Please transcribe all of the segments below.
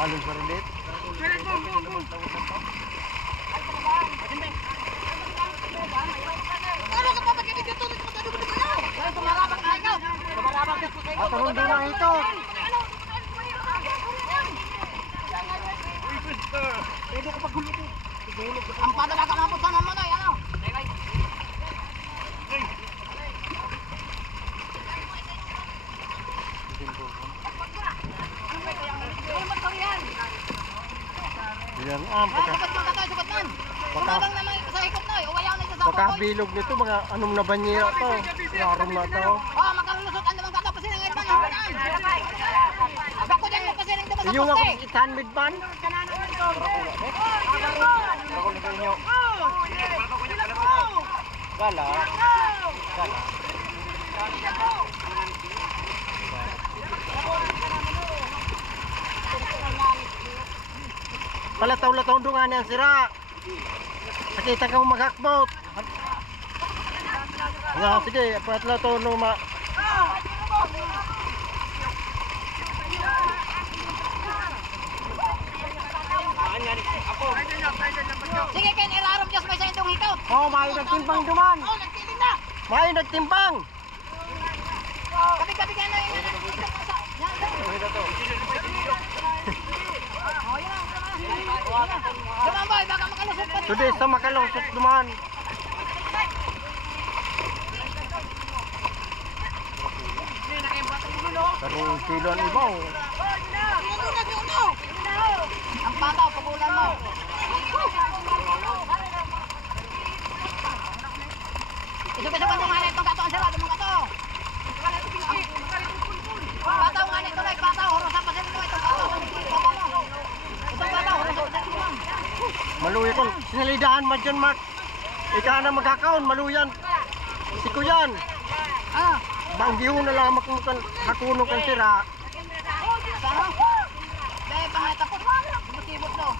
Halong pa rin dit. Atulong din lang ito. Pwede ko pagulog ito. Ang padala ka mapot sana mo na. Ano? Yan pagkabilog nito mga anong na banyo to. Yarom na to. Oh, magkalusot ang naman kato kasi nangit pa ng ako din mo kasi ring dapat sa yung poste. ako itan midban. Wala. Palataw-lataw dungan yan sira. Nakita ka mo magakbot. Nga, sige, palataw no ma. Sige, Ken, irarap Diyos may sa itong hikaw. Oh, may nagtimpang duman. Oh, nagtiling na. May nagtimpang. Kapit-kapit yan na yun. Duman boy, baka makalusot pa. Today sa makalusot duman. Karong kilo ang ibaw. Ang pataw, pagulan mo. Isa-isa pa nung hanay itong kato ang sarado mong kato. Pataw nga nito na pataw, horosan pa sila itong kato. Itong pataw, horosan pa sila. Maluya kon, sinalidahan man dyan, Mark. Ika na magkakaon, maluyan. Si Kuyan. Banggiho na lang hakuno kang sira. Sana? Dahil pang tapos, bumusibot no.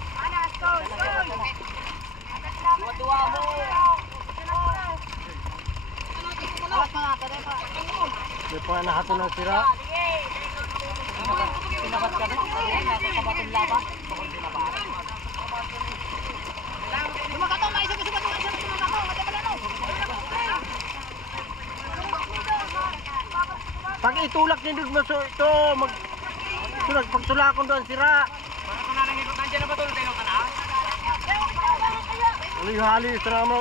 Dua-dua mo. Awas mga taday pa. May pa nahato ng sira. Pinabat ka rin. Kabatong laban. Lumakato, may isog-isog ang isa. Lumakato, matapala no. Pag itulak din doon so ito pagtulakon doon sira. Para ko na lang ikot nandiyan na ba tulad kayo kana? Hali-hali sira mo.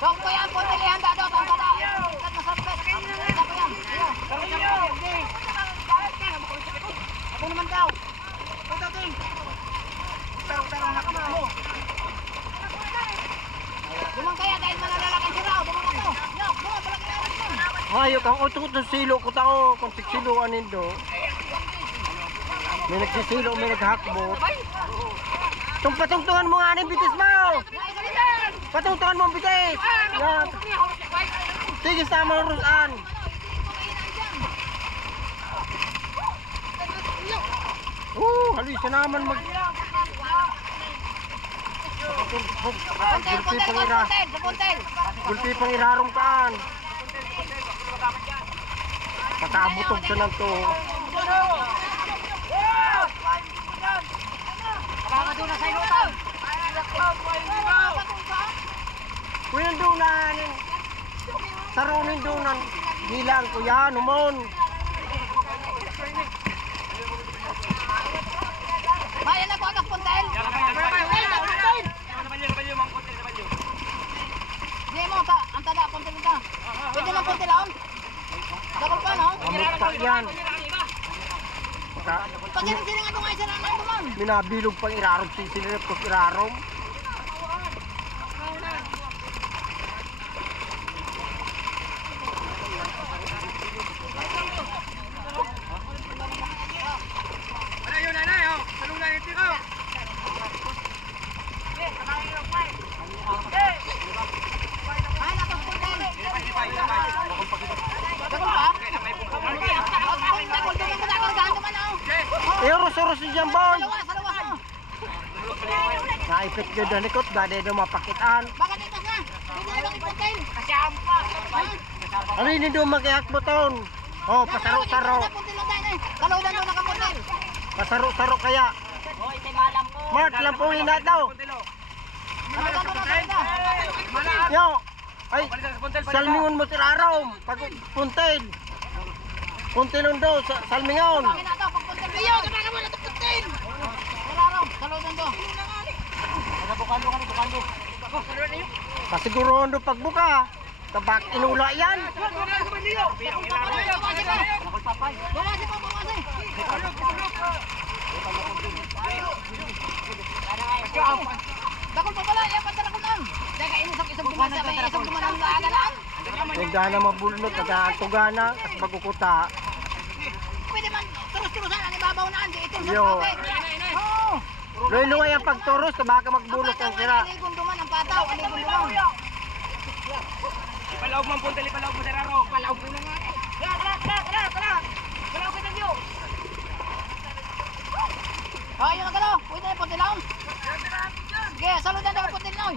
Dok po yan po, pilihan dado, tangkada. Ikat masarapet. Ito po yan. Ako naman daw. Pero na ka mo. Dumang kaya dahil malalalakan sila. Dumang ako. Yok, dumang pala kailangan mo. Hayok ang utot ng silo ko tao kung siksiluan nindo. May nagsisilo, may naghakbot. Patungtungan mo nga ng bitis mo! Patungtungan mo ang bitis! Yan. Sige, sama mo rusan. Halis na naman mag... Gulpi pang irarong kaan. Pakabutog sa nang to. Baka doon na sa inutan. Kuya dunan. Sarunin dunan. Hilang ko yan, umon. Bayan na po ang puntel. Di mo ta, ang tada puntel ka. Pwede lang puntelon. Dakol pa no? Amukta yan. Pagkira-kira nga doon ay sila na naman. Minabilog pang irarong sisilip ko irarong. Ay, natang puntel. Dakol pa? Dakol doon ang matakargahan naman oh. Eros-eros dyan boy. Sa lawas mo. Naipit yun na likot, dahil na mapakitaan. Bakit itas na? Pwede na lang ipuntel. Kasi ampa. Ano yun doon mag-iakboton? Oh, pasaro-saro. Puntel lang tayo na eh. Kalawdan doon nakapuntel. Pasaro-saro kaya. Mart, lampuin na daw. Kalawdan doon nakapuntel. Yo, ay, salmingon mo tirarom. Pag puntel. Puntelon daw, salmingon. Pangin na ito, pagpuntel. Iyo, kapag mo na ito puntel. Kalawdan, kalawdan doon. Pasiguroon doon pagbuka. Tabak inula yan. Bumasi po, bumasi. Dakol pa pala, iya pantara ko lang. Daga inusap-isap bumasa, may isap dumanang laagalaan. Yung gana mabulnot, nag-aantugana, at bagukuta. Pwede man, turus-turusan, ang ibabaw na, hindi ito sa Yo. tubig. Oo. Luy-luway ang pagturos, baka magbulot ang sira. Ang gunduman, ang pataw, ang gunduman. Ipalaog mo ang puntel, ipalaog mo Serraro. Palaog mo na nga. Tara. Palaog ka dyan, yo. Oh, yun ang galaw. Pwede na yung puntilaon. Sige, saludan na yung puntilaon.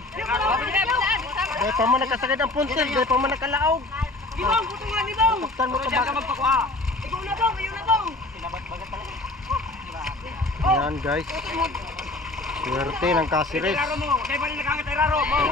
Dahil pa man nakasagad ang puntil, dahil pa man nakalaog. Libong, puto nga, libong. Tuktan mo Diyan ka tabak. magpakuha. Ikaw na bang, ikaw na bang. Yan guys. Swerte ng kasiris. Serraro mo. Kaya pa rin nakakangat Serraro mo.